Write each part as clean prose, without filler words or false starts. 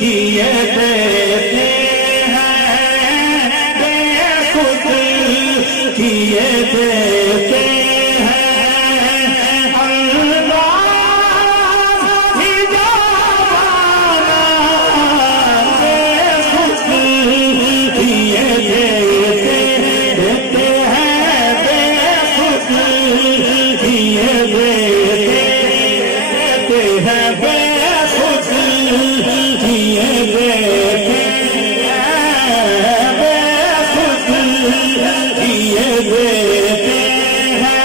किए देते हैं, बेखुद किए देते हैं, अंदाज ही जवाना बेखुद किए देते हैं, बेखुद किए देते हैं, बेखुद किए देते हैं, बेखुद किए देते हैं,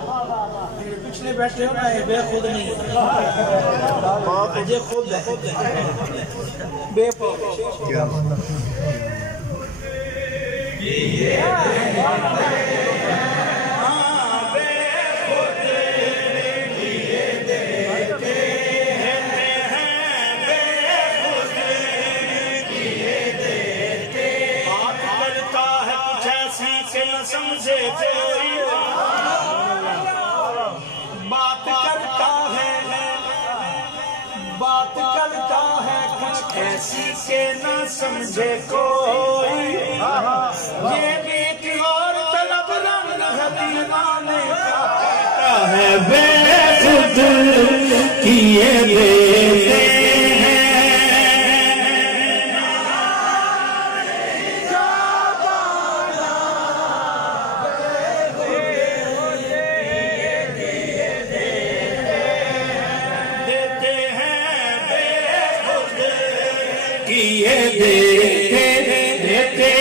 अंदाज़ पिछले बैठे हो ना, ये बेखुद नहीं है, अजय खुद है, बेखुद क्या समझे कोई बात करता है कुछ ऐसी के ना समझे कोई, ये एक और तरफ रंग है दीवाने का है, बेखुद किए देते हैं, किए देते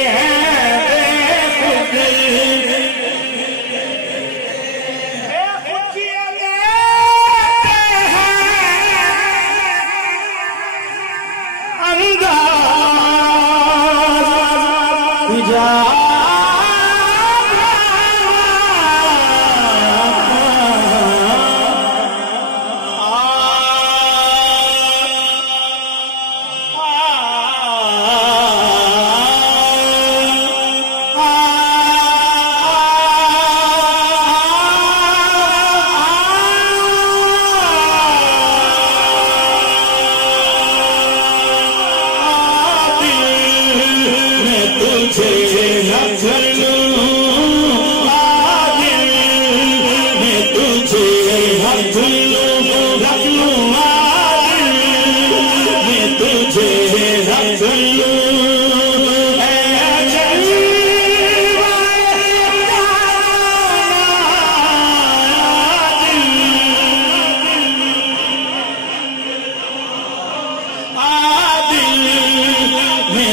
हैं, बेखुद किए देते हैं, अंदाज़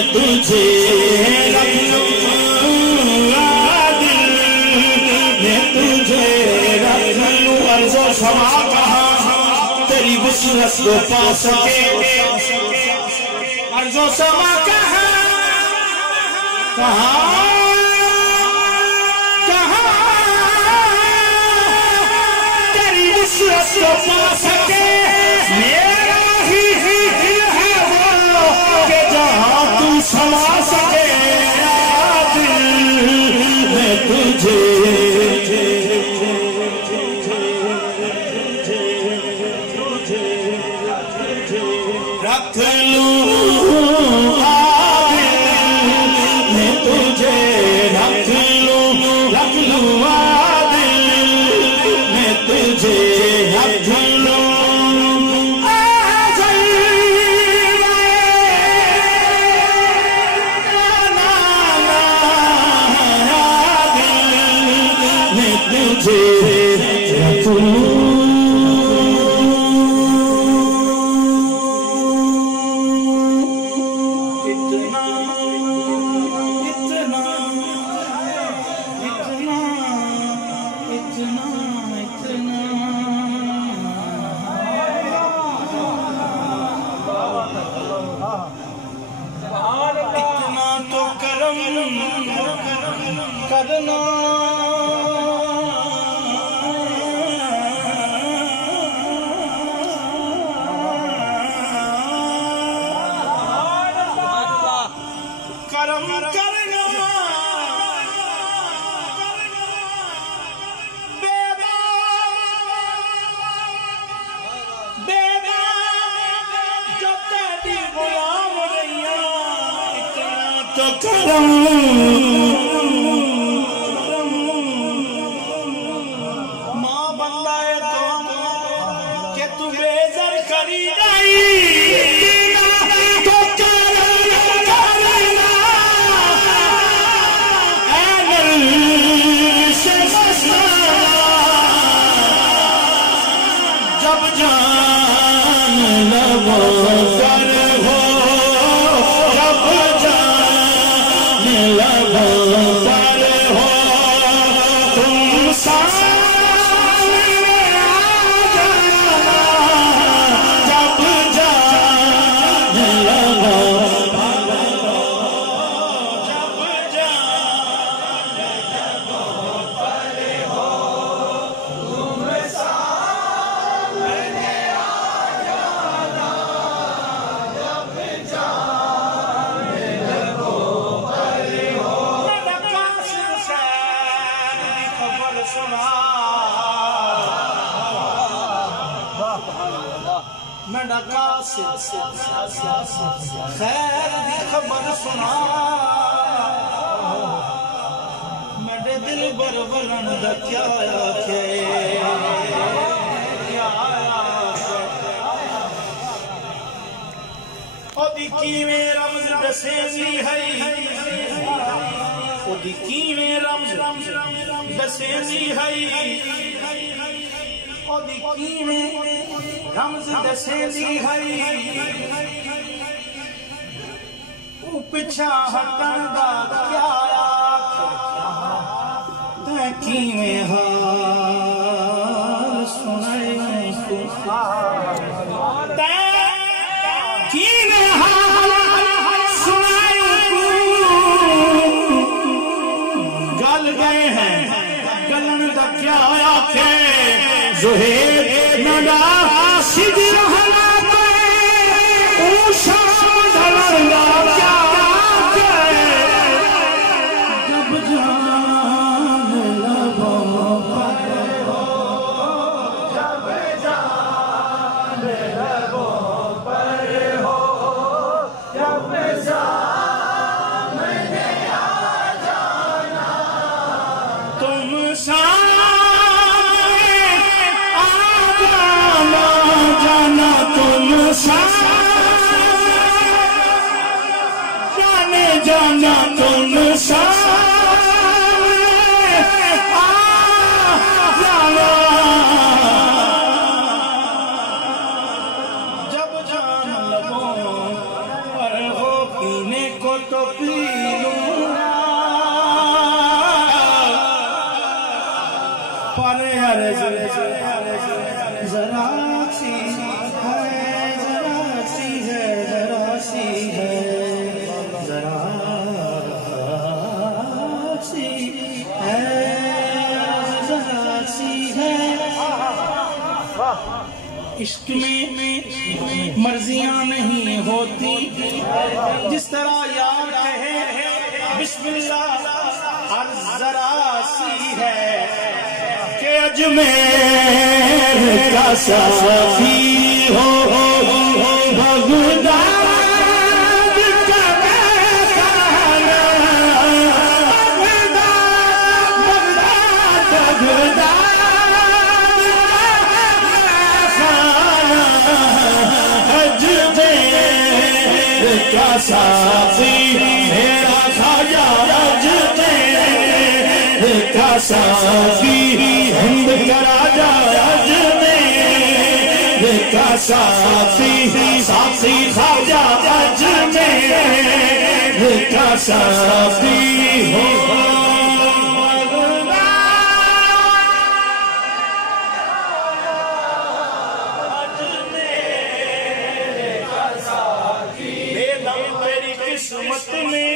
तुझे रख लूंगा, दिल में तुझे रख लूं, अर्ज़ो समा कहाँ तेरी वुसअत को पा सके, अर्ज़ो समा कहाँ तेरी वुसअत को पा सके, मेरा ही दिल है वो कि जहाँ तू समा सके, दिल में तुझे रख लूं, दिल में तुझे रख लूं, दिल में तुझे रख लूं, तुझे रख लूं। करम माँ बंदाए तो के तू बेजर करी नहीं तो करना से जब जान लबो कर हो जब जान लबो कर हो तुम सामने आ जाना जब जान लबो खैर दी खबर सुना मेरे दिल बर वलन दा क्या आखे ओदी कीवें रमज दसेंदी है ओदी कीवें रमज दसेंदी है ओदी कीवें रमज दसेंदी है पिछा हटन दा क्या तै कीवें हाल सुनाए तै कीवें हाल सुनाए गल गए हैं गलन दा क्या आखे ज़ुहैर नडा सिद्ध रहना पे ओ शाम ढलना क्या जाना तुम जब जान लगो पर हो पीने को तो पी लूंगा पर जरा सी है जरा सी है जरा सी है इश्क में मर्जियां नहीं होती जिस तरह यार कहे बिस्मिल्लाह हर जरा सी है के अजमेर का साफी हो बगदाद साथी मेरा खाजा अजमेर का साथी हिंद का राजा अजमेर का साथी साथी खाजा अजमेर का साथी हो किस्मत में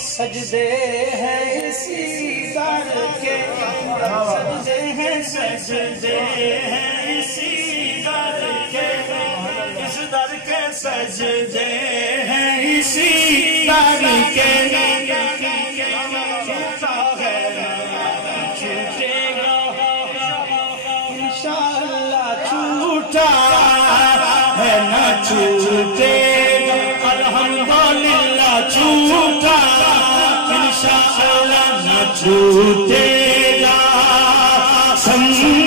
सजदे हैं इसी दर के सजदे हैं इसी दर के इस दर के सजदे हैं इसी दर के छूटेगा इंशाअल्लाह छूटा है न छूटे छूटेगा संग